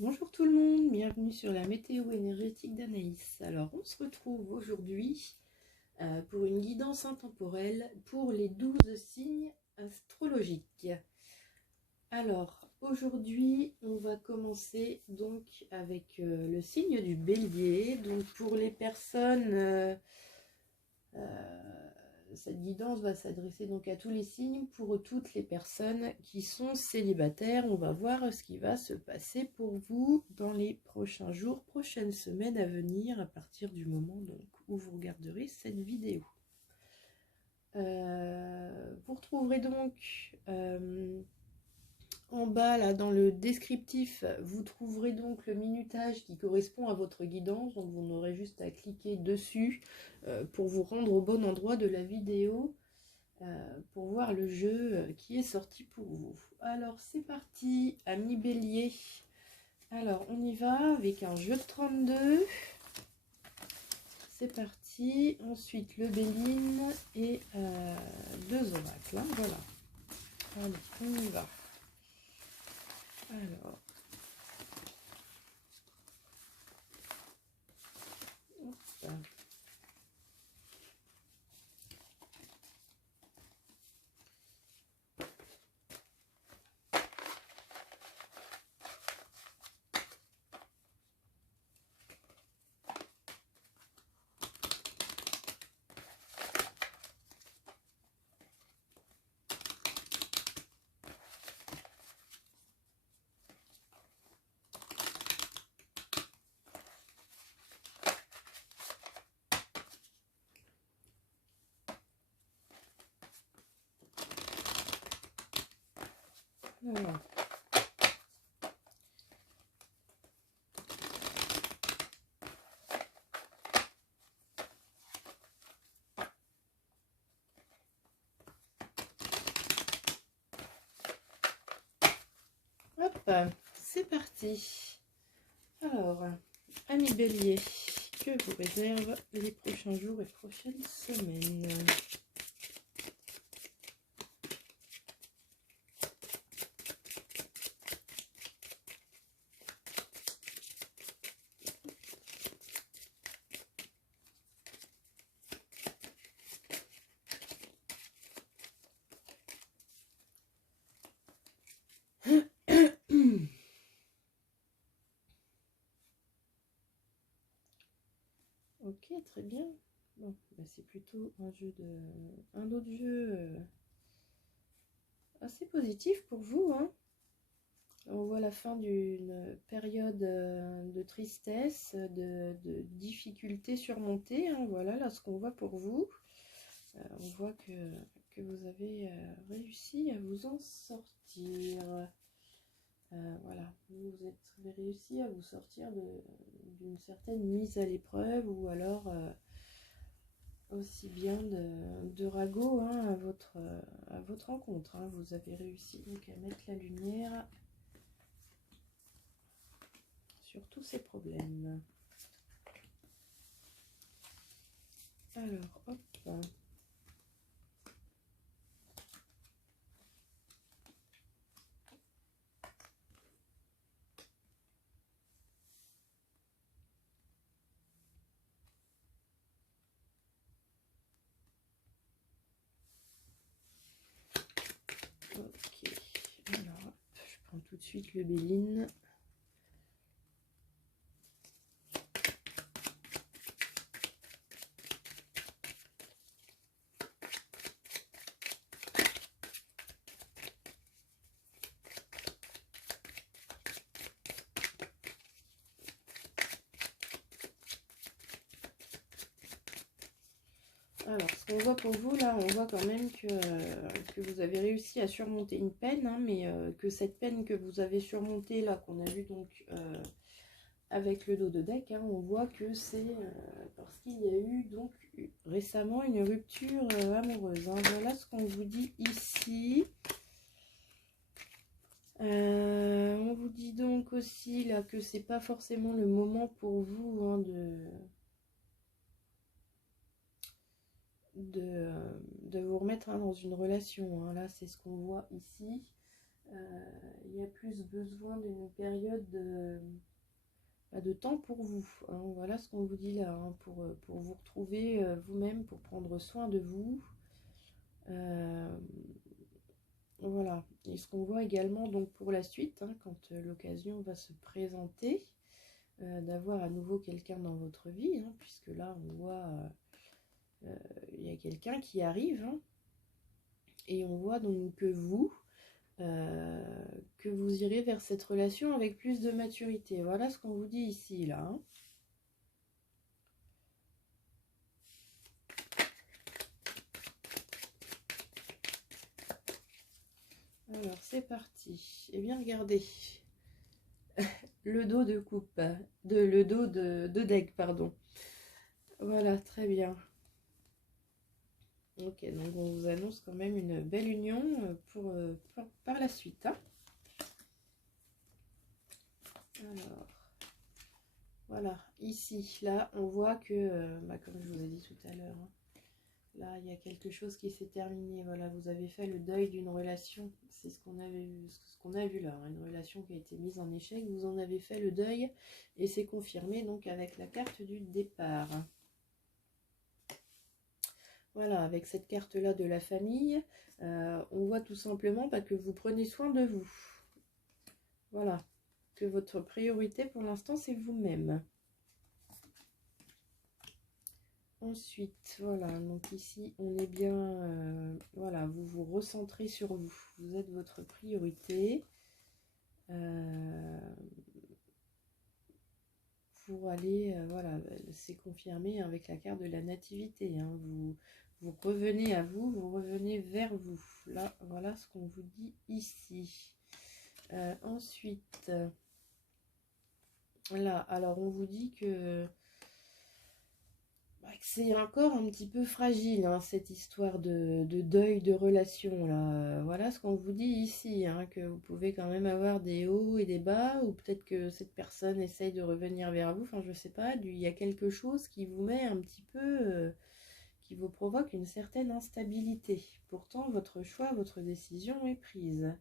Bonjour tout le monde, bienvenue sur la météo énergétique d'Anaïs. Alors on se retrouve aujourd'hui pour une guidance intemporelle pour les 12 signes astrologiques. Alors aujourd'hui on va commencer donc avec le signe du Bélier. Donc pour les personnes... cette guidance va s'adresser donc à tous les signes. Pour toutes les personnes qui sont célibataires, on va voir ce qui va se passer pour vous dans les prochains jours, prochaines semaines à venir, à partir du moment donc où vous regarderez cette vidéo. Vous retrouverez donc en bas, là, dans le descriptif, vous trouverez donc le minutage qui correspond à votre guidance. Donc, vous n'aurez juste à cliquer dessus pour vous rendre au bon endroit de la vidéo pour voir le jeu qui est sorti pour vous. Alors, c'est parti, amis Bélier. Alors, on y va avec un jeu de 32. C'est parti. Ensuite, le Béline et 2 oracles. Hein, voilà. Allez, on y va. Alors, hop. Voilà. Hop, c'est parti. Alors, amis Bélier, que vous réserve les prochains jours et prochaines semaines? Ok, très bien. Bon, bah c'est plutôt un autre jeu assez positif pour vous, hein. On voit la fin d'une période de tristesse, de difficultés surmontées, hein. Voilà là ce qu'on voit pour vous. On voit que vous avez réussi à vous en sortir. Voilà, vous avez réussi à vous sortir d'une certaine mise à l'épreuve ou alors aussi bien de ragot, hein, à votre rencontre. Hein. Vous avez réussi donc à mettre la lumière sur tous ces problèmes. Alors, hop. Ok, alors hop, je prends tout de suite le Béline. Alors, ce qu'on voit pour vous, là, on voit quand même que vous avez réussi à surmonter une peine, hein, mais que cette peine que vous avez surmontée, là, qu'on a vu donc avec le dos de deck, hein, on voit que c'est parce qu'il y a eu donc récemment une rupture amoureuse. Hein. Voilà ce qu'on vous dit ici. On vous dit donc aussi là que c'est pas forcément le moment pour vous, hein, de vous remettre, hein, dans une relation. Hein. Là, c'est ce qu'on voit ici. Il y a plus besoin d'une période de temps pour vous, hein. Voilà ce qu'on vous dit là, hein, pour vous retrouver vous-même, pour prendre soin de vous. Voilà. Et ce qu'on voit également donc pour la suite, hein, quand l'occasion va se présenter, d'avoir à nouveau quelqu'un dans votre vie, hein, puisque là on voit il y a quelqu'un qui arrive, hein, et on voit donc que vous irez vers cette relation avec plus de maturité. Voilà ce qu'on vous dit ici là, hein. Alors c'est parti. Eh bien regardez, le dos de coupe, le dos de deck, pardon. Voilà, très bien. Ok, donc on vous annonce quand même une belle union par la suite, hein. Alors, voilà, ici, là, on voit que, comme je vous ai dit tout à l'heure, hein, là, il y a quelque chose qui s'est terminé. Voilà, vous avez fait le deuil d'une relation. C'est ce qu'on a vu là, hein, une relation qui a été mise en échec. Vous en avez fait le deuil et c'est confirmé donc avec la carte du départ. Voilà, avec cette carte-là de la famille, on voit tout simplement que vous prenez soin de vous. Voilà, que votre priorité pour l'instant, c'est vous-même. Ensuite, voilà, donc ici, on est bien, voilà, vous vous recentrez sur vous. Vous êtes votre priorité. Pour aller, voilà, c'est confirmé avec la carte de la nativité, hein. Vous revenez à vous, vous revenez vers vous. Là, voilà ce qu'on vous dit ici. Ensuite, là, alors on vous dit que c'est encore un petit peu fragile, hein, cette histoire de deuil de relation là. Voilà ce qu'on vous dit ici, hein, que vous pouvez quand même avoir des hauts et des bas, ou peut-être que cette personne essaye de revenir vers vous. Enfin, je sais pas, il y a quelque chose qui vous met un petit peu, qui vous provoque une certaine instabilité. Pourtant, votre choix, votre décision est prise.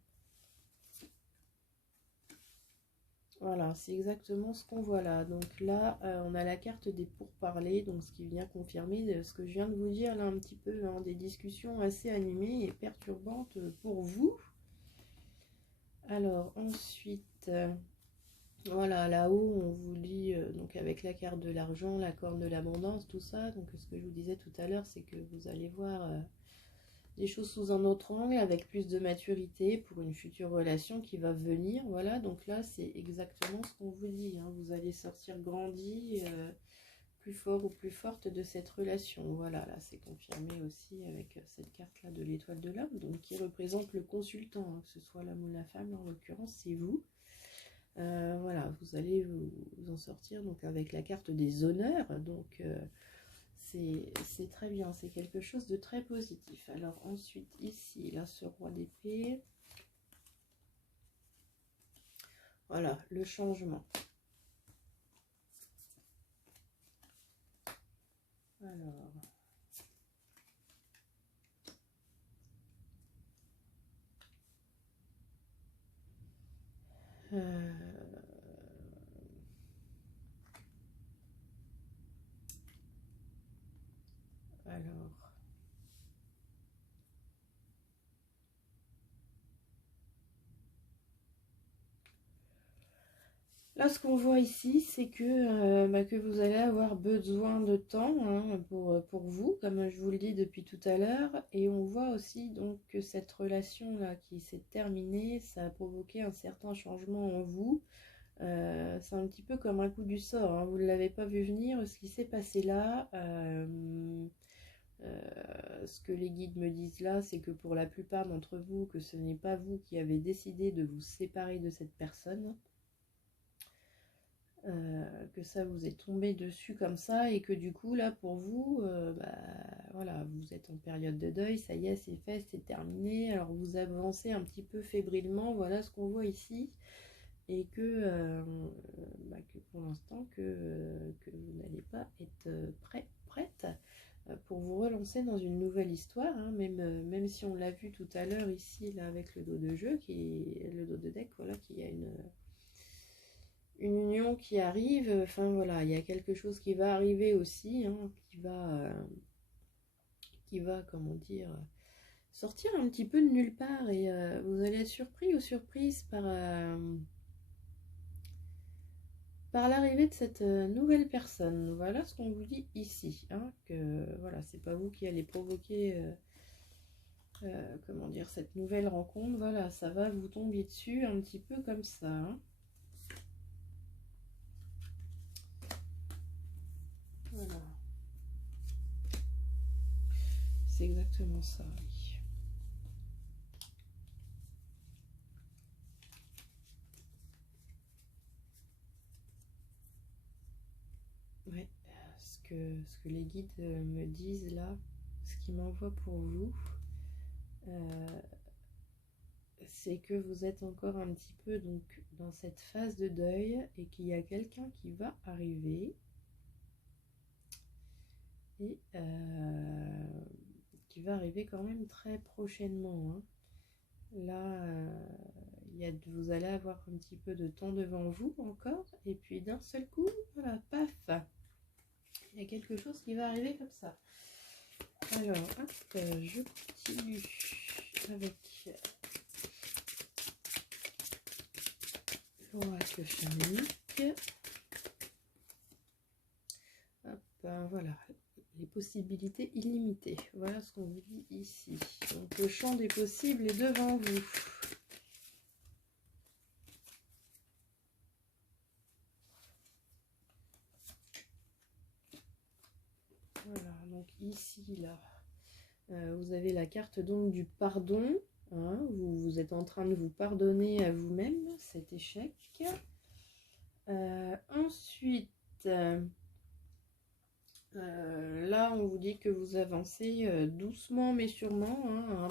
Voilà, c'est exactement ce qu'on voit là. Donc là, on a la carte des pourparlers, donc ce qui vient confirmer ce que je viens de vous dire là un petit peu, hein, des discussions assez animées et perturbantes pour vous. Alors ensuite, voilà, là-haut, on vous dit, donc avec la carte de l'argent, la corne de l'abondance, tout ça. Donc ce que je vous disais tout à l'heure, c'est que vous allez voir des choses sous un autre angle, avec plus de maturité pour une future relation qui va venir. Voilà, donc là, c'est exactement ce qu'on vous dit, hein. Vous allez sortir grandi, plus fort ou plus forte de cette relation. Voilà, là, c'est confirmé aussi avec cette carte-là de l'étoile de l'homme, donc qui représente le consultant, hein, que ce soit l'homme ou la femme, en l'occurrence, c'est vous. Voilà, vous allez vous en sortir donc avec la carte des honneurs, donc c'est très bien, c'est quelque chose de très positif. Alors ensuite, ici, là, ce roi d'épée. Voilà, le changement. Alors... Alors... Là, ce qu'on voit ici, c'est que vous allez avoir besoin de temps, hein, pour vous, comme je vous le dis depuis tout à l'heure. Et on voit aussi donc que cette relation-là qui s'est terminée, ça a provoqué un certain changement en vous. C'est un petit peu comme un coup du sort, hein. Vous ne l'avez pas vu venir, ce qui s'est passé là. Ce que les guides me disent là, c'est que pour la plupart d'entre vous, que ce n'est pas vous qui avez décidé de vous séparer de cette personne. Que ça vous est tombé dessus comme ça, et que du coup là pour vous, voilà, vous êtes en période de deuil, ça y est, c'est fait, c'est terminé. Alors vous avancez un petit peu fébrilement, voilà ce qu'on voit ici, et que pour l'instant que vous n'allez pas être prête pour vous relancer dans une nouvelle histoire, hein, même si on l'a vu tout à l'heure ici, là, avec le dos de jeu, le dos de deck, voilà, qu'il y a une union qui arrive. Enfin voilà, il y a quelque chose qui va arriver aussi, hein, qui va, comment dire, sortir un petit peu de nulle part, et vous allez être surpris ou surprise par l'arrivée de cette nouvelle personne. Voilà ce qu'on vous dit ici, hein, que voilà, c'est pas vous qui allez provoquer comment dire, cette nouvelle rencontre. Voilà, ça va vous tomber dessus un petit peu comme ça, hein. Voilà, c'est exactement ça, oui. Ouais, ce que les guides me disent là, ce qu'ils m'envoient pour vous, c'est que vous êtes encore un petit peu donc dans cette phase de deuil, et qu'il y a quelqu'un qui va arriver, et qui va arriver quand même très prochainement, hein. Là, vous allez avoir un petit peu de temps devant vous encore, et puis d'un seul coup, voilà, paf, il y a quelque chose qui va arriver comme ça. Alors, hop, je continue avec l'oracle chamanique. Hop, voilà, les possibilités illimitées. Voilà ce qu'on vous dit ici. Donc le champ des possibles est devant vous. Voilà, donc ici, là, vous avez la carte donc du pardon, hein. Vous êtes en train de vous pardonner à vous-même cet échec. Ensuite, là, on vous dit que vous avancez doucement mais sûrement, hein,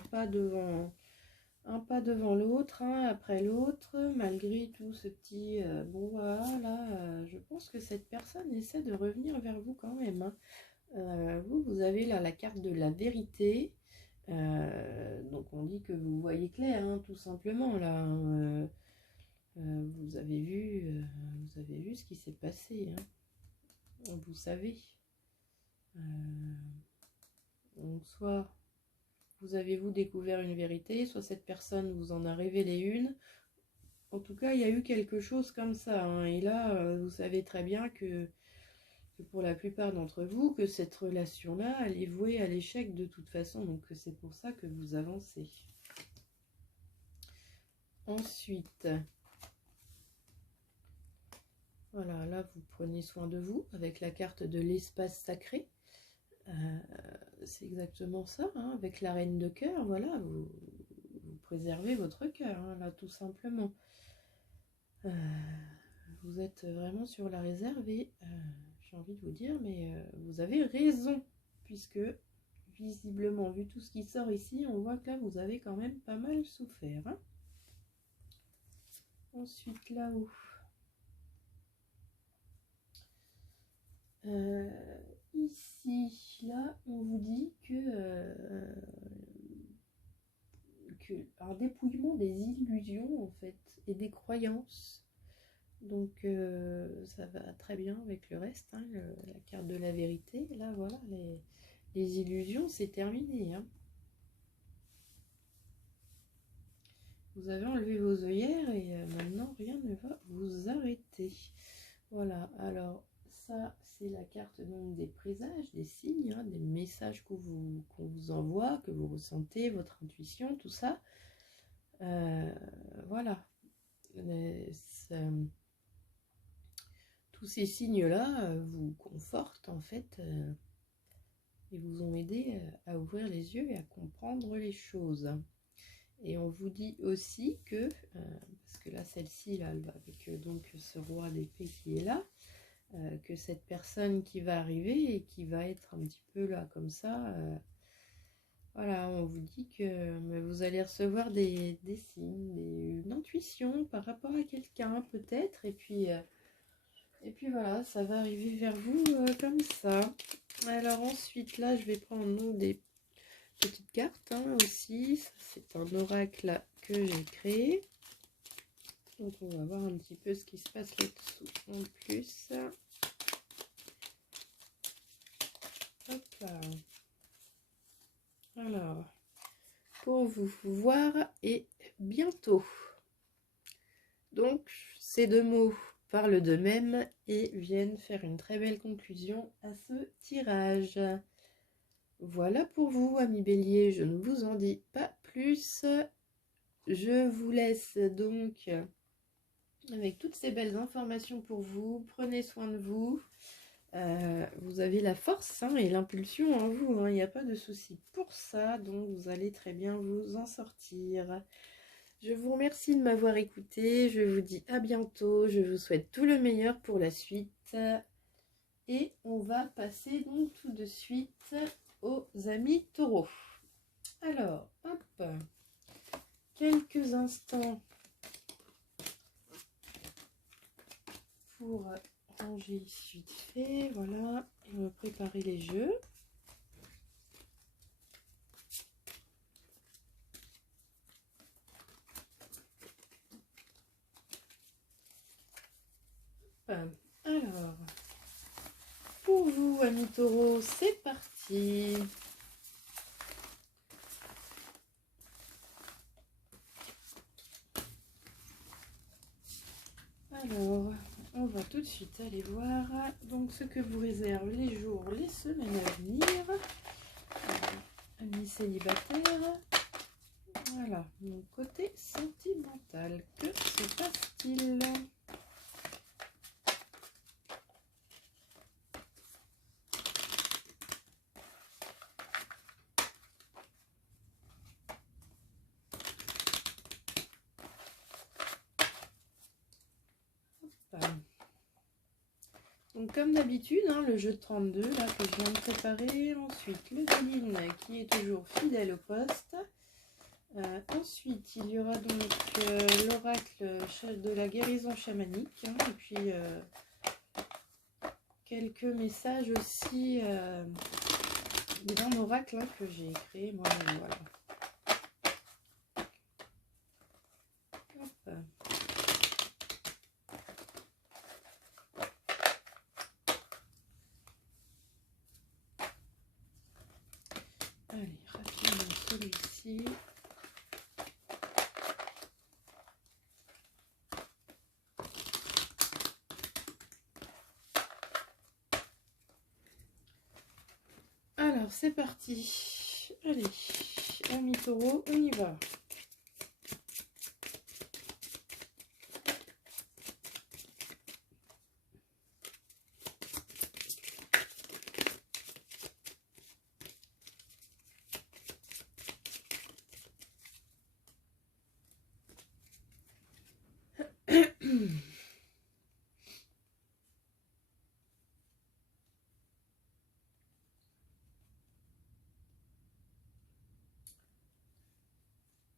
un pas devant l'autre, hein, après l'autre, malgré tout ce petit... bon, voilà, je pense que cette personne essaie de revenir vers vous quand même, hein. Vous avez là la carte de la vérité. Donc on dit que vous voyez clair, hein, tout simplement là, hein. Vous avez vu ce qui s'est passé, hein. Vous savez. Donc soit vous avez découvert une vérité, soit cette personne vous en a révélé une. En tout cas, il y a eu quelque chose comme ça, hein. Et là, vous savez très bien que pour la plupart d'entre vous, que cette relation-là, elle est vouée à l'échec de toute façon. Donc c'est pour ça que vous avancez. Ensuite, voilà, là vous prenez soin de vous avec la carte de l'espace sacré. C'est exactement ça, hein, avec la reine de cœur. Voilà, vous préservez votre cœur, hein, là tout simplement. Vous êtes vraiment sur la réserve, et j'ai envie de vous dire, mais vous avez raison, puisque visiblement, vu tout ce qui sort ici, on voit que là vous avez quand même pas mal souffert, hein. Ensuite, là-haut, ici, là, on vous dit que un dépouillement des illusions, en fait, et des croyances. Donc ça va très bien avec le reste, hein, la carte de la vérité. Là, voilà, les illusions, c'est terminé, hein. Vous avez enlevé vos œillères, et maintenant rien ne va vous arrêter. Voilà, alors ça c'est la carte donc des présages, des signes, hein, des messages qu'on vous envoie, que vous ressentez, votre intuition, tout ça. Voilà. Tous ces signes-là vous confortent en fait, et vous ont aidé à ouvrir les yeux et à comprendre les choses. Et on vous dit aussi que, parce que là celle-ci, là, elle va avec donc ce roi d'épée qui est là, que cette personne qui va arriver et qui va être un petit peu là comme ça, voilà, on vous dit que vous allez recevoir des signes, une intuition par rapport à quelqu'un peut-être, et puis voilà, ça va arriver vers vous comme ça. Alors ensuite, là, je vais prendre donc des petites cartes hein, aussi. C'est un oracle que j'ai créé. Donc on va voir un petit peu ce qui se passe là-dessous en plus. Hop là. Alors, pour vous voir et bientôt. Donc, ces deux mots parlent d'eux-mêmes et viennent faire une très belle conclusion à ce tirage. Voilà pour vous, amis Bélier, je ne vous en dis pas plus. Je vous laisse donc avec toutes ces belles informations pour vous. Prenez soin de vous. Vous avez la force hein, et l'impulsion en vous. Il n'y a pas de souci pour ça. Donc, vous allez très bien vous en sortir. Je vous remercie de m'avoir écouté. Je vous dis à bientôt. Je vous souhaite tout le meilleur pour la suite. Et on va passer donc tout de suite aux amis taureaux. Alors, hop, quelques instants pour ranger vite fait, voilà, et me préparer les jeux. Alors, pour vous, amis taureaux, c'est parti. Alors, on va tout de suite aller voir donc ce que vous réservent les jours, les semaines à venir. Amis célibataires. Voilà, mon côté sentimental. Que se passe-t-il? Donc comme d'habitude, hein, le jeu de 32 là, que je viens de préparer. Ensuite, le Céline qui est toujours fidèle au poste. Ensuite, il y aura donc l'oracle de la guérison chamanique. Hein, et puis, quelques messages aussi d'un oracle hein, que j'ai créé moi-même. Voilà. Hop. Allez, rapidement celui-ci. Alors, c'est parti. Allez, amis taureaux, on y va.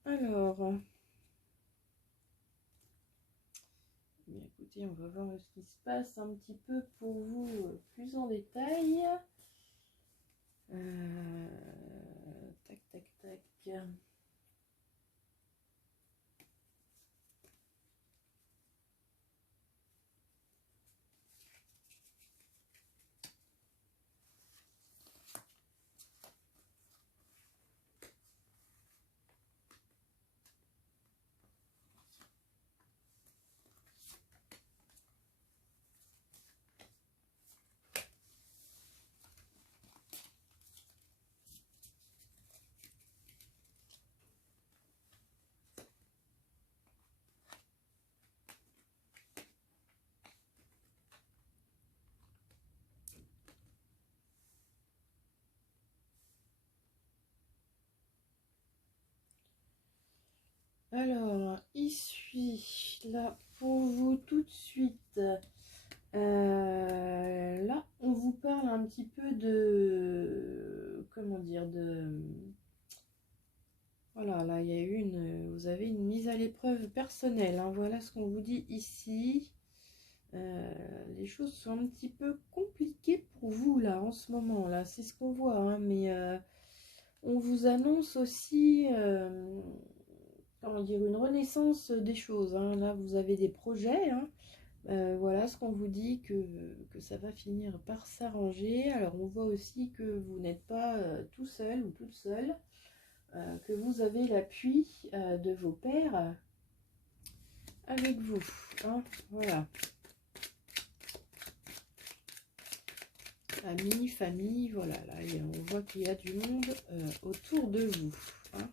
Alors, bien, écoutez, on va voir ce qui se passe un petit peu pour vous plus en détail. Tac, tac, tac. Alors, il suit là pour vous tout de suite. Là, on vous parle un petit peu de, comment dire, voilà, là, il y a eu vous avez une mise à l'épreuve personnelle. Hein, voilà ce qu'on vous dit ici. Les choses sont un petit peu compliquées pour vous là en ce moment là, c'est ce qu'on voit, hein, mais on vous annonce aussi comment dire, une renaissance des choses, hein. Là vous avez des projets, hein. Voilà ce qu'on vous dit que ça va finir par s'arranger. Alors on voit aussi que vous n'êtes pas tout seul ou toute seule, que vous avez l'appui de vos pairs avec vous, hein. Voilà. Amis, famille, voilà, là on voit qu'il y a du monde autour de vous, hein.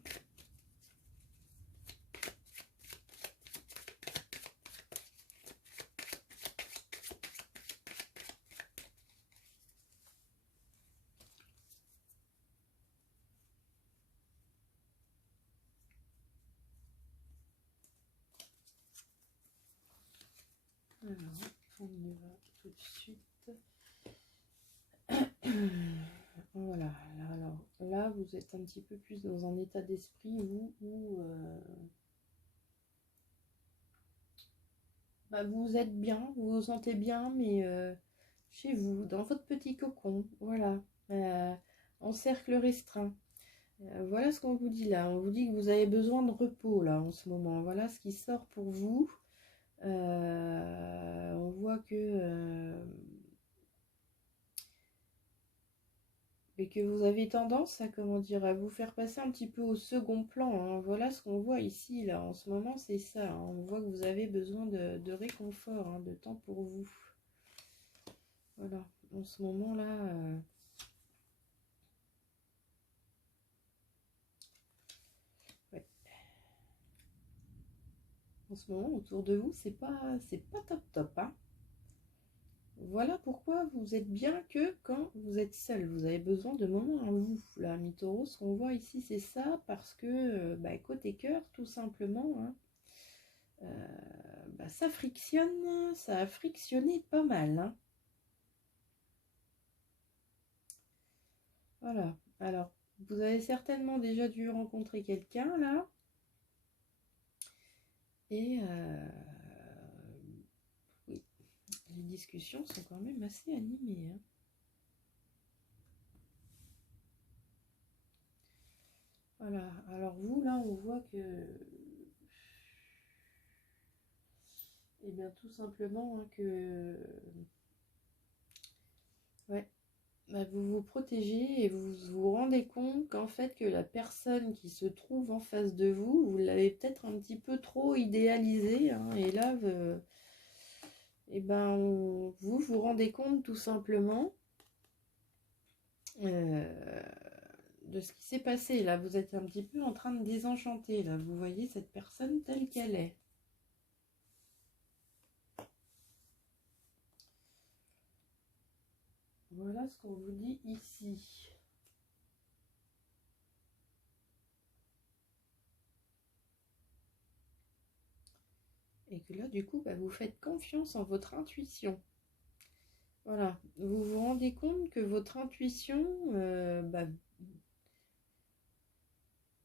Alors, on y va tout de suite. Voilà, alors là, vous êtes un petit peu plus dans un état d'esprit où bah, vous êtes bien, vous vous sentez bien, mais chez vous, dans votre petit cocon, voilà, en cercle restreint. Voilà ce qu'on vous dit là. On vous dit que vous avez besoin de repos là en ce moment. Voilà ce qui sort pour vous. On voit que vous avez tendance à, comment dire, à vous faire passer un petit peu au second plan, hein. Voilà ce qu'on voit ici là en ce moment, c'est ça, hein. On voit que vous avez besoin de réconfort, hein, de temps pour vous. Voilà, en ce moment là. Ouais. En ce moment autour de vous, c'est pas top top, hein. Voilà pourquoi vous êtes bien que quand vous êtes seul. Vous avez besoin de moments à vous. Là, mi-taureau, ce qu'on voit ici, c'est ça, parce que bah, côté cœur, tout simplement, hein, bah, ça frictionne, ça a frictionné pas mal, hein. Voilà. Alors, vous avez certainement déjà dû rencontrer quelqu'un, là. Et oui, les discussions sont quand même assez animées, hein. Voilà, alors vous, là, on voit que, eh bien, tout simplement, hein, que, ouais, bah, vous vous protégez et vous vous rendez compte qu'en fait, que la personne qui se trouve en face de vous, vous l'avez peut-être un petit peu trop idéalisée, hein, et là, eh ben, vous vous rendez compte tout simplement de ce qui s'est passé. Là, vous êtes un petit peu en train de désenchanter. Là, vous voyez cette personne telle qu'elle est. Voilà ce qu'on vous dit ici. Et que là, du coup, bah, vous faites confiance en votre intuition. Voilà, vous vous rendez compte que votre intuition, bah,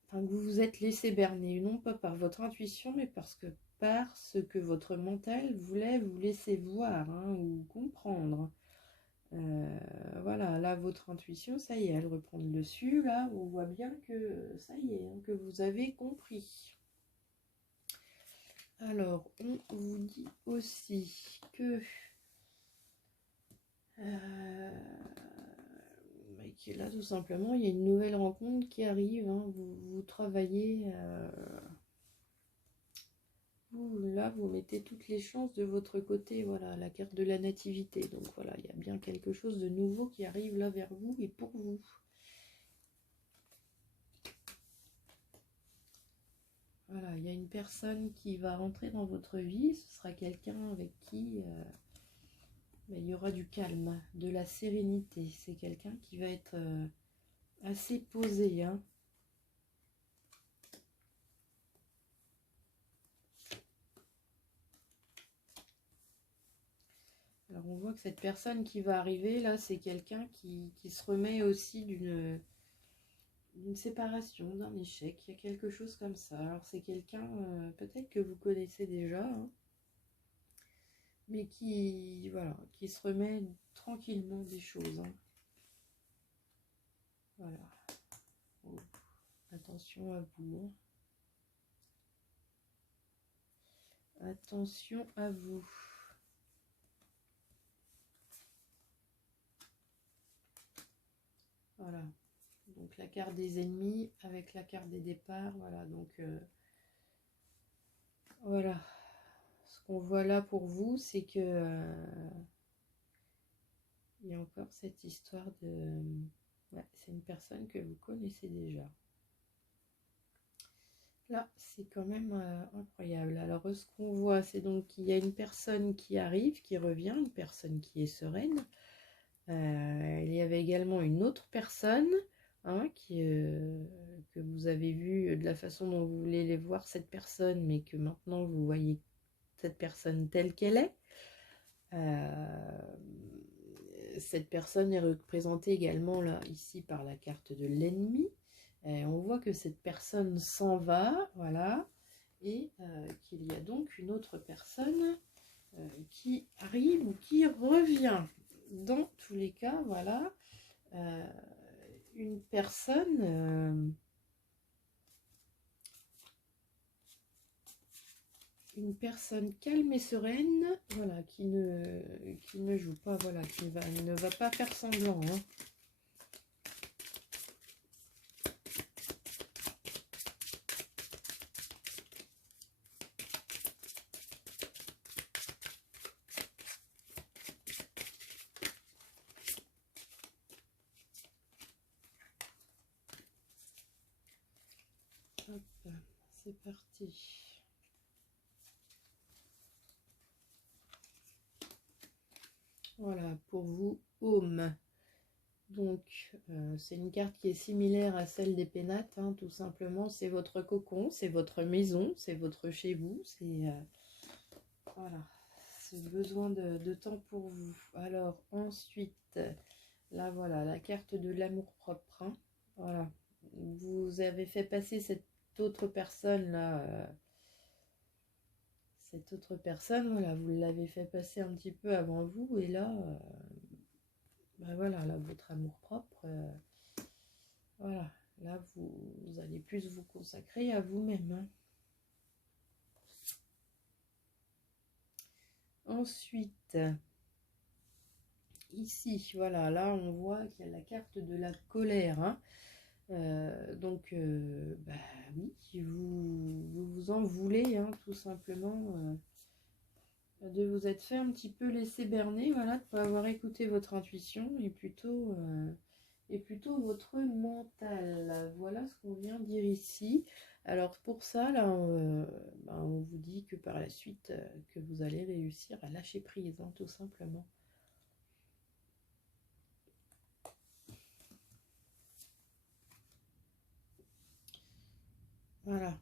enfin, que vous vous êtes laissé berner, non pas par votre intuition, mais par ce que votre mental voulait vous laisser voir, hein, ou comprendre. Voilà, là, votre intuition, ça y est, elle reprend le dessus. Là, on voit bien que ça y est, hein, que vous avez compris. Alors, on vous dit aussi que là, tout simplement, il y a une nouvelle rencontre qui arrive, hein. Vous travaillez, vous mettez toutes les chances de votre côté. Voilà, la carte de la nativité. Donc voilà, il y a bien quelque chose de nouveau qui arrive là vers vous et pour vous. Voilà, il y a une personne qui va rentrer dans votre vie. Ce sera quelqu'un avec qui il y aura du calme, de la sérénité. C'est quelqu'un qui va être assez posé, hein. Alors on voit que cette personne qui va arriver là, c'est quelqu'un qui se remet aussi d'une séparation, d'un échec. Il y a quelque chose comme ça. Alors c'est quelqu'un peut-être que vous connaissez déjà, hein. mais qui, voilà, qui se remet tranquillement des choses, hein. Voilà. Oh, attention à vous, hein. Attention à vous. Voilà. Donc la carte des ennemis avec la carte des départs. Voilà. Donc voilà. Ce qu'on voit là pour vous, c'est que il y a encore cette histoire de... Ouais, c'est une personne que vous connaissez déjà. Là, c'est quand même incroyable. Alors, ce qu'on voit, c'est donc qu'il y a une personne qui arrive, qui revient, une personne qui est sereine. Il y avait également une autre personne, hein, que vous avez vue de la façon dont vous voulez les voir, cette personne, mais que maintenant vous voyez cette personne telle qu'elle est. Cette personne est représentée également là, ici, par la carte de l'ennemi. On voit que cette personne s'en va, voilà, et qu'il y a donc une autre personne qui arrive ou qui revient. Dans tous les cas, voilà, une personne calme et sereine, voilà, qui ne joue pas, voilà, qui ne va pas faire semblant, hein. Hop, c'est parti. Voilà, pour vous, Home. Donc, c'est une carte qui est similaire à celle des pénates, hein, tout simplement. C'est votre cocon, c'est votre maison, c'est votre chez vous. C'est voilà, ce besoin de temps pour vous. Alors, ensuite, là, voilà, la carte de l'amour-propre, hein. Voilà, vous avez fait passer cette autre personne-là... cette autre personne, voilà, vous l'avez fait passer un petit peu avant vous, et là, ben voilà, là, votre amour-propre, voilà, là, vous allez plus vous consacrer à vous-même, hein. Ensuite, ici, voilà, là, on voit qu'il y a la carte de la colère, hein. Donc, bah oui, vous en voulez, hein, tout simplement, de vous être fait un petit peu laisser berner, voilà, de ne pas avoir écouté votre intuition et plutôt votre mental. Voilà ce qu'on vient dire ici. Alors pour ça, là, on vous dit que par la suite, que vous allez réussir à lâcher prise, hein, tout simplement. Voilà,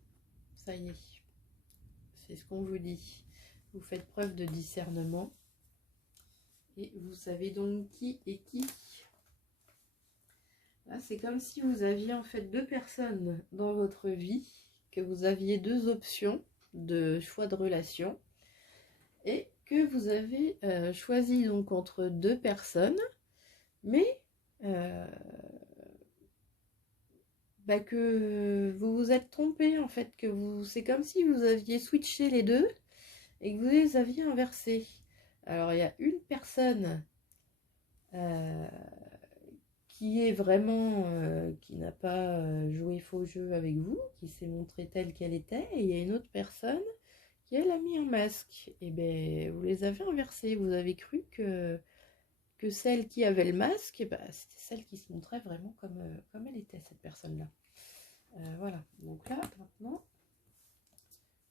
ça y est, c'est ce qu'on vous dit. Vous faites preuve de discernement et vous savez donc qui est qui. Là, c'est comme si vous aviez en fait deux personnes dans votre vie, que vous aviez deux options de choix de relation et que vous avez choisi donc entre deux personnes, mais que vous vous êtes trompé en fait, que c'est comme si vous aviez switché les deux et que vous les aviez inversés. Alors il y a une personne qui est vraiment, qui n'a pas joué faux jeu avec vous, qui s'est montrée telle qu'elle était, et il y a une autre personne qui elle a mis un masque. Et bien vous les avez inversés, vous avez cru que celle qui avait le masque, c'était celle qui se montrait vraiment comme elle était, cette personne-là. Voilà, donc là, maintenant,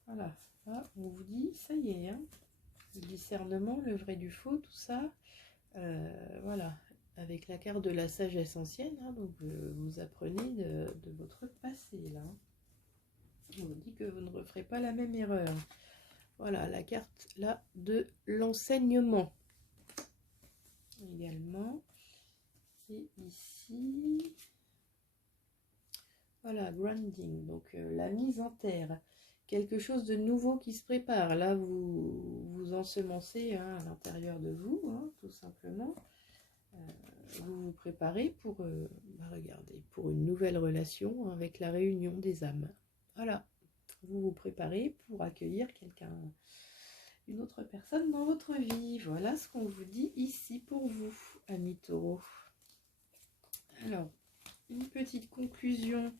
voilà, là, on vous dit, ça y est, hein, le discernement, le vrai du faux, tout ça, voilà, avec la carte de la sagesse ancienne, hein, donc vous apprenez de votre passé, là. On vous dit que vous ne referez pas la même erreur. Voilà, la carte, là, de l'enseignement. Également. Et ici, voilà, grounding, donc la mise en terre. quelque chose de nouveau qui se prépare. Là, vous ensemencez hein, à l'intérieur de vous, hein, tout simplement. Vous vous préparez pour, regardez, pour une nouvelle relation avec la réunion des âmes. Voilà, vous vous préparez pour accueillir quelqu'un, une autre personne dans votre vie. Voilà ce qu'on vous dit ici pour vous, amis taureaux. Alors, une petite conclusion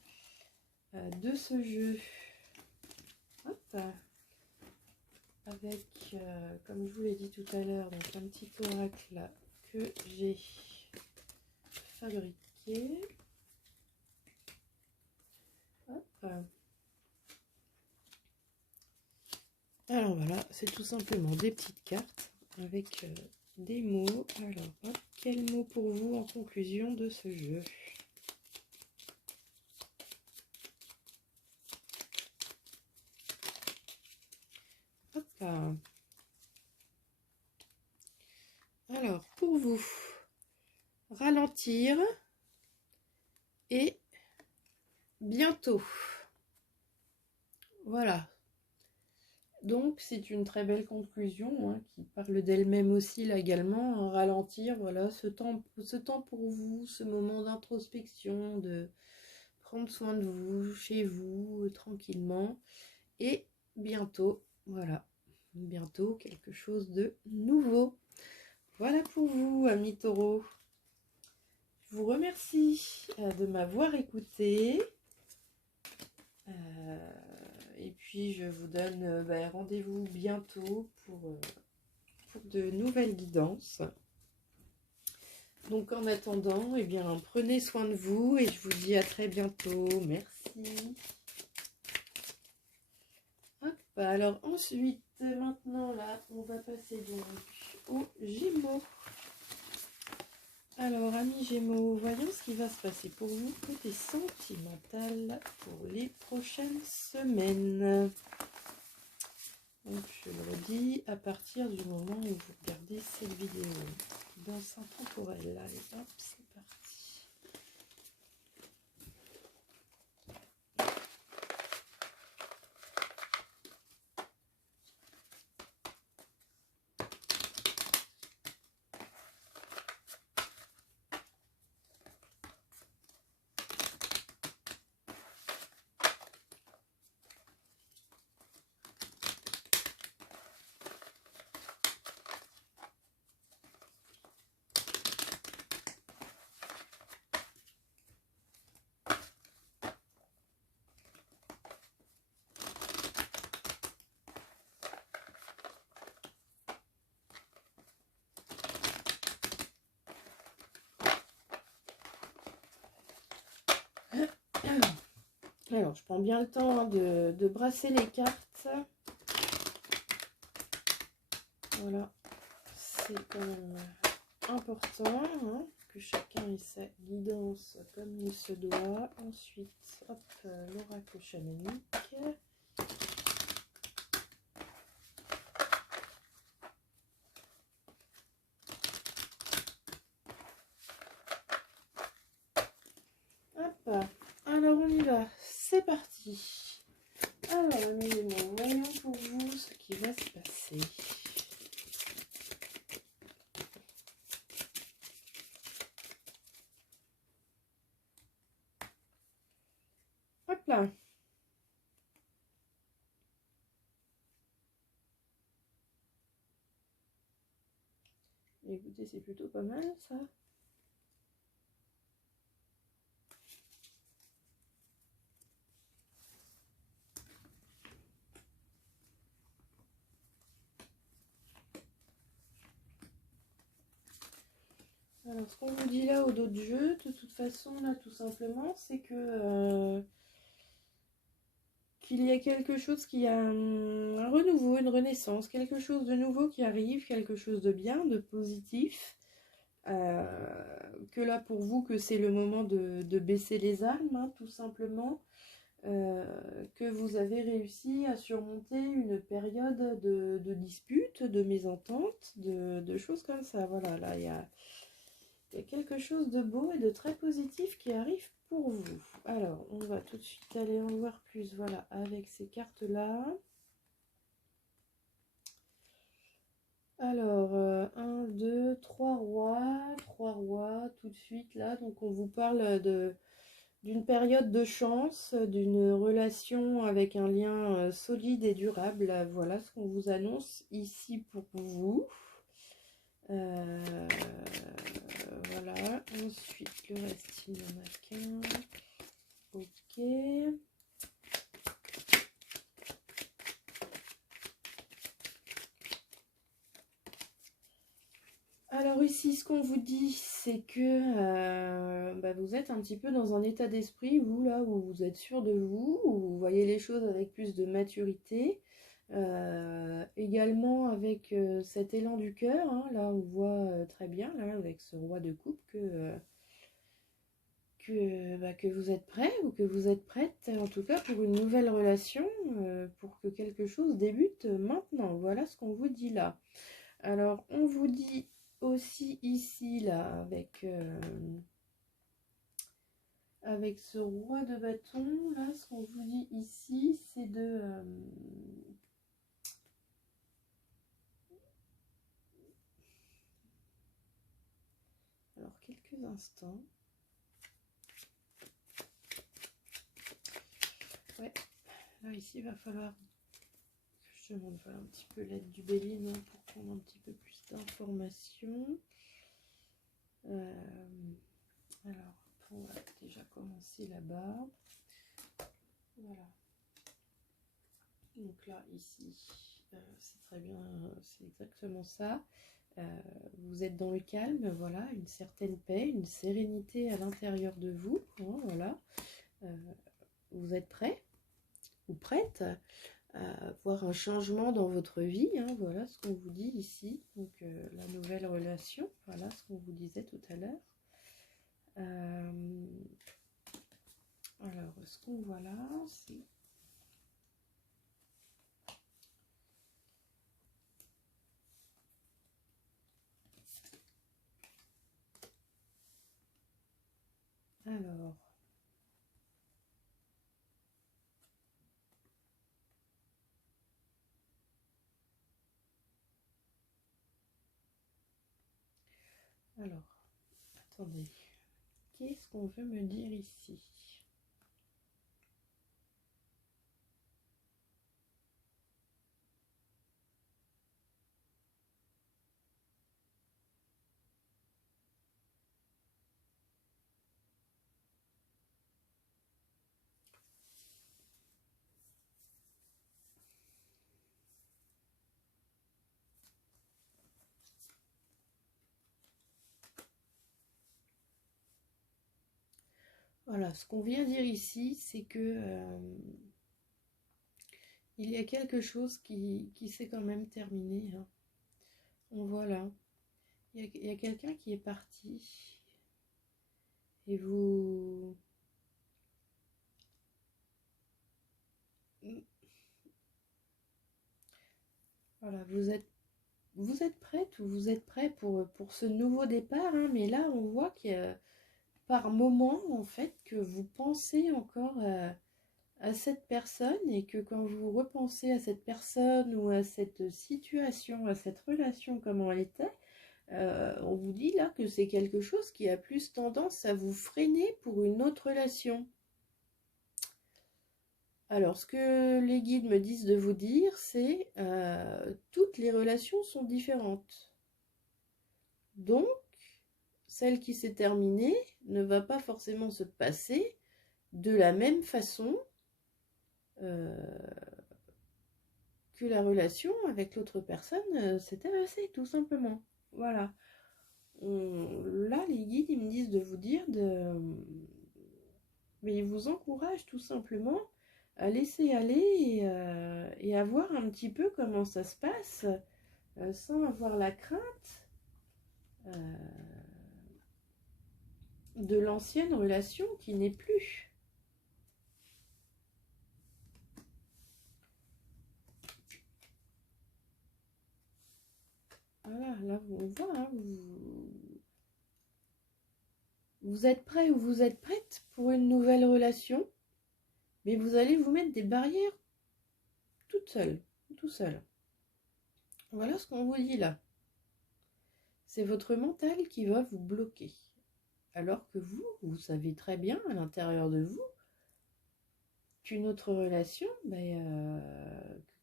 de ce jeu. Hop. Avec, comme je vous l'ai dit tout à l'heure, donc un petit oracle que j'ai fabriqué. Hop. Alors voilà, c'est tout simplement des petites cartes avec des mots. Alors, hop, quel mot pour vous en conclusion de ce jeu? Hop là. Alors, pour vous, ralentir et bientôt. Voilà. Donc, c'est une très belle conclusion hein, qui parle d'elle-même aussi là également. Hein, ralentir, voilà, ce temps pour vous, ce moment d'introspection, de prendre soin de vous, chez vous, tranquillement. Et bientôt, voilà, bientôt quelque chose de nouveau. Voilà pour vous, amis taureaux. Je vous remercie de m'avoir écouté. Et puis, je vous donne rendez-vous bientôt pour de nouvelles guidances. Donc, en attendant, eh bien, prenez soin de vous et je vous dis à très bientôt. Merci. Hop, alors ensuite, maintenant, là, on va passer donc aux Gémeaux. Alors, amis Gémeaux, voyons ce qui va se passer pour vous côté sentimental pour les prochaines semaines. Donc, je le redis, à partir du moment où vous regardez cette vidéo, danse intemporelle, allez hop, c'est parti. Alors, je prends bien le temps hein, de brasser les cartes. Voilà, c'est quand même important hein, que chacun ait sa guidance comme il se doit. Ensuite, hop, l'oracle chamanique. Hop, alors on y va, c'est parti. Alors, amis Gémeaux, voyons pour vous ce qui va se passer. Hop là. Écoutez, c'est plutôt pas mal ça. Alors, ce qu'on vous dit là au dos de jeu, de toute façon, là, tout simplement, c'est que qu'il y a quelque chose qui a un renouveau, une renaissance, quelque chose de nouveau qui arrive, quelque chose de bien, de positif. Que là, pour vous, que c'est le moment de baisser les armes, hein, tout simplement. Que vous avez réussi à surmonter une période de disputes, de mésententes, de choses comme ça. Voilà, là, Il y a quelque chose de beau et de très positif qui arrive pour vous. Alors, on va tout de suite aller en voir plus, voilà, avec ces cartes-là. Alors, 1, 2, 3 rois, tout de suite, là. Donc, on vous parle d'une période de chance, d'une relation avec un lien solide et durable. Voilà ce qu'on vous annonce ici pour vous. Voilà, ensuite le reste il n'y en a qu'un. Ok. Alors ici, ce qu'on vous dit, c'est que vous êtes un petit peu dans un état d'esprit, vous là, où vous êtes sûr de vous, où vous voyez les choses avec plus de maturité. Également avec cet élan du cœur, hein, là on voit très bien, là, avec ce roi de coupe, que vous êtes prêt ou que vous êtes prête, en tout cas pour une nouvelle relation, pour que quelque chose débute maintenant. Voilà ce qu'on vous dit là. Alors on vous dit aussi ici, là, avec ce roi de bâton, là, ce qu'on vous dit ici, c'est de... alors, quelques instants. Ouais, là, ici, il va falloir que je demande un petit peu l'aide du Béline pour prendre un petit peu plus d'informations. Alors, on va déjà commencer là-bas. Voilà. Donc là, ici, c'est très bien, c'est exactement ça. Vous êtes dans le calme, voilà, une certaine paix, une sérénité à l'intérieur de vous, hein, voilà. Vous êtes prêt ou prête à voir un changement dans votre vie, hein, voilà ce qu'on vous dit ici. Donc la nouvelle relation, voilà ce qu'on vous disait tout à l'heure. Alors, ce qu'on voit là, c'est... Alors, attendez, qu'est-ce qu'on veut me dire ici? Voilà, ce qu'on vient dire ici, c'est que il y a quelque chose qui s'est quand même terminé, hein. On voit là, il y a quelqu'un qui est parti et vous... Voilà, vous êtes prête ou vous êtes prêt pour ce nouveau départ, hein, mais là on voit qu'il y a par moment en fait que vous pensez encore à cette personne et que quand vous repensez à cette personne ou à cette situation, à cette relation, comment elle était, on vous dit là que c'est quelque chose qui a plus tendance à vous freiner pour une autre relation. Alors, ce que les guides me disent de vous dire, c'est toutes les relations sont différentes. Donc, celle qui s'est terminée ne va pas forcément se passer de la même façon que la relation avec l'autre personne s'était passée, tout simplement. Voilà. Là, les guides, ils me disent de vous dire mais ils vous encouragent tout simplement à laisser aller et à voir un petit peu comment ça se passe sans avoir la crainte de l'ancienne relation qui n'est plus. Voilà, là on voit, hein, Vous êtes prêt ou vous êtes prête pour une nouvelle relation, mais vous allez vous mettre des barrières toute seule, tout seul. Voilà ce qu'on vous dit là. C'est votre mental qui va vous bloquer. Alors que vous savez très bien à l'intérieur de vous qu'une autre relation, que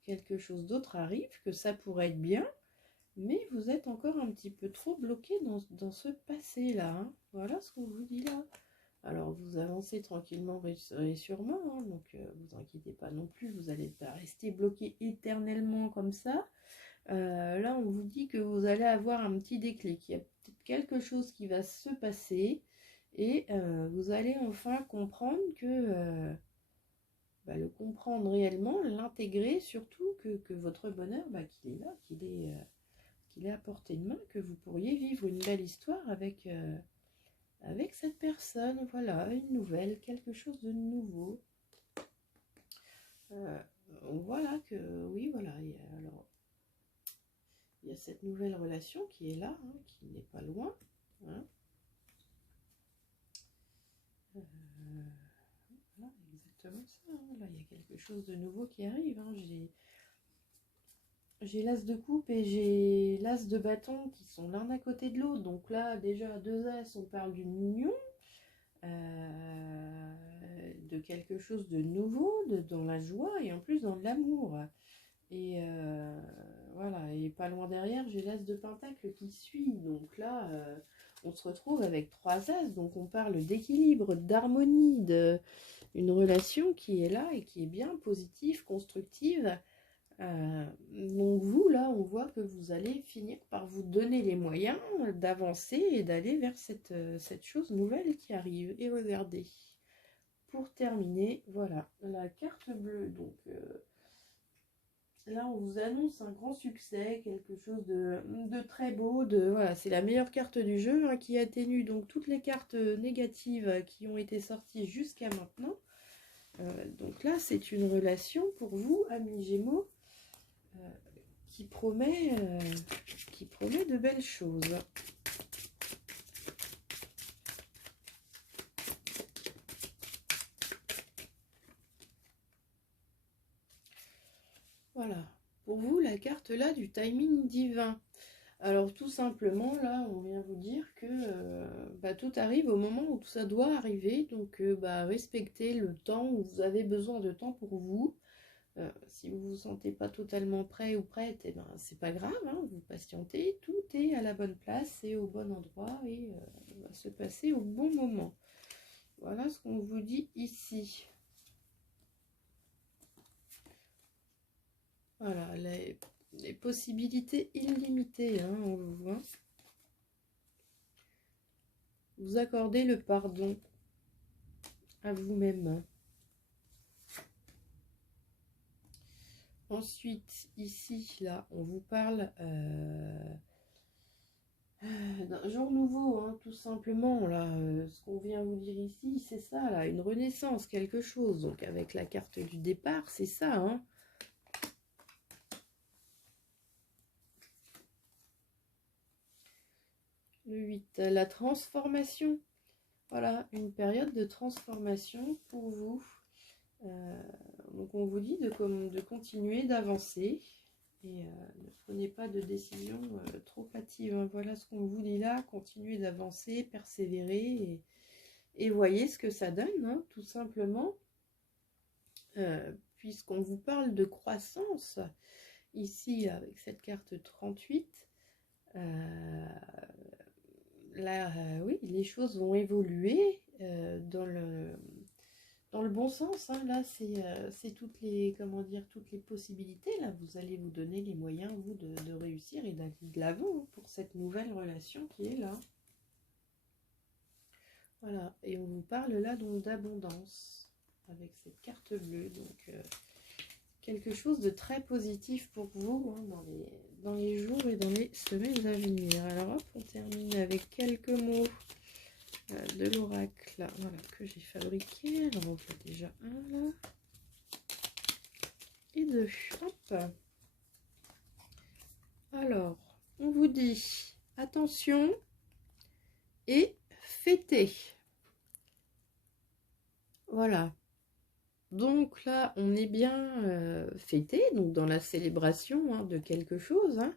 quelque chose d'autre arrive, que ça pourrait être bien, mais vous êtes encore un petit peu trop bloqué dans ce passé-là. Hein. Voilà ce qu'on vous dit là. Alors vous avancez tranquillement et sûrement, hein, donc vous inquiétez pas non plus, vous n'allez pas rester bloqué éternellement comme ça. Là on vous dit que vous allez avoir un petit déclic, il y a peut-être quelque chose qui va se passer et vous allez enfin comprendre que le comprendre réellement, l'intégrer, surtout que votre bonheur, qu'il est là, qu'il est à portée de main, que vous pourriez vivre une belle histoire avec cette personne. Voilà, une nouvelle, quelque chose de nouveau. Voilà que, oui, voilà. Il y a cette nouvelle relation qui est là, hein, qui n'est pas loin. Hein. Voilà, exactement ça. Hein. Là, il y a quelque chose de nouveau qui arrive. Hein. J'ai l'as de coupe et j'ai l'as de bâton qui sont l'un à côté de l'autre. Donc là, déjà, à deux as, on parle d'une union, de quelque chose de nouveau, dans la joie et en plus dans l'amour. Et voilà, et pas loin derrière, j'ai l'as de pentacle qui suit. Donc là, on se retrouve avec trois as. Donc on parle d'équilibre, d'harmonie, une relation qui est là et qui est bien positive, constructive. Donc vous, là, on voit que vous allez finir par vous donner les moyens d'avancer et d'aller vers cette chose nouvelle qui arrive. Et regardez, pour terminer, voilà, la carte bleue. Donc là, on vous annonce un grand succès, quelque chose de très beau. Voilà, c'est la meilleure carte du jeu hein, qui atténue donc toutes les cartes négatives qui ont été sorties jusqu'à maintenant. Donc là, c'est une relation pour vous, amis Gémeaux, qui promet de belles choses. Voilà, pour vous, la carte là du timing divin. Alors tout simplement, là, on vient vous dire que tout arrive au moment où ça doit arriver. Donc respectez le temps où vous avez besoin de temps pour vous. Si vous vous sentez pas totalement prêt ou prête, eh ben, c'est pas grave, hein, vous patientez, tout est à la bonne place et au bon endroit et va se passer au bon moment. Voilà ce qu'on vous dit ici. Voilà, les possibilités illimitées, hein, on vous voit. Vous accordez le pardon à vous-même. Ensuite, ici, là, on vous parle d'un jour nouveau, hein, tout simplement. Là, ce qu'on vient vous dire ici, c'est ça, là, une renaissance, quelque chose. Donc, avec la carte du départ, c'est ça, hein. Le 8, la transformation. Voilà, une période de transformation pour vous. Donc on vous dit de continuer, d'avancer et ne prenez pas de décision trop hâtive. Hein. Voilà ce qu'on vous dit là, continuez d'avancer, persévérer et voyez ce que ça donne, hein, tout simplement. Puisqu'on vous parle de croissance, ici avec cette carte 38, là, oui, les choses vont évoluer dans le bon sens. Hein. Là, c'est toutes les possibilités. Là, vous allez vous donner les moyens, vous, de réussir et d'aller de l'avant hein, pour cette nouvelle relation qui est là. Voilà, et on vous parle là donc d'abondance avec cette carte bleue. Donc, quelque chose de très positif pour vous hein, dans les jours et dans les semaines à venir. Alors hop, on termine avec quelques mots de l'oracle voilà, que j'ai fabriqué. Alors on voit déjà un là. Et deux. Hop. Alors, on vous dit attention et fêter. Voilà. Donc là, on est bien fêté, donc dans la célébration hein, de quelque chose. Hein.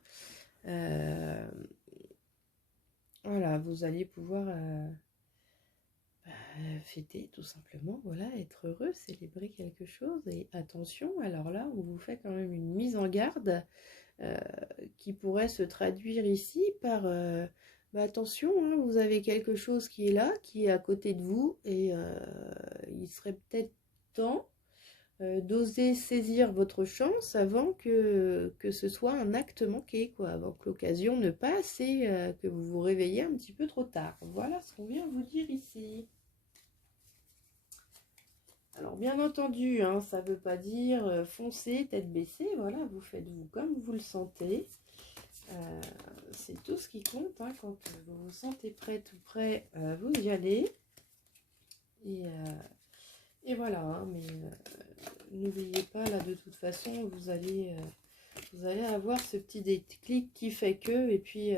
Voilà, vous allez pouvoir fêter tout simplement, voilà, être heureux, célébrer quelque chose. Et attention, alors là, on vous fait quand même une mise en garde qui pourrait se traduire ici par attention, hein, vous avez quelque chose qui est là, qui est à côté de vous, et il serait peut-être temps d'oser saisir votre chance avant que ce soit un acte manqué, quoi, avant que l'occasion ne passe et que vous vous réveillez un petit peu trop tard. Voilà ce qu'on vient vous dire ici. Alors bien entendu, hein, ça ne veut pas dire foncer, tête baissée, voilà, vous faites vous comme vous le sentez. C'est tout ce qui compte, hein, quand vous vous sentez prête ou prêt, vous y allez. Et voilà, hein, mais n'oubliez pas, là de toute façon, vous allez avoir ce petit déclic qui fait que, et puis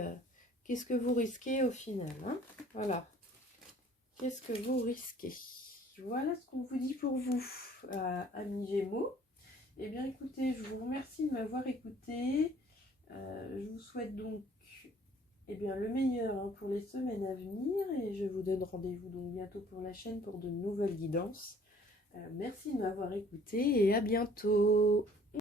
qu'est-ce que vous risquez au final, hein, voilà. Qu'est-ce que vous risquez? Voilà ce qu'on vous dit pour vous, amis Gémeaux. Eh bien écoutez, je vous remercie de m'avoir écouté. Je vous souhaite donc bien, le meilleur hein, pour les semaines à venir et je vous donne rendez-vous donc bientôt pour la chaîne pour de nouvelles guidances. Merci de m'avoir écouté et à bientôt.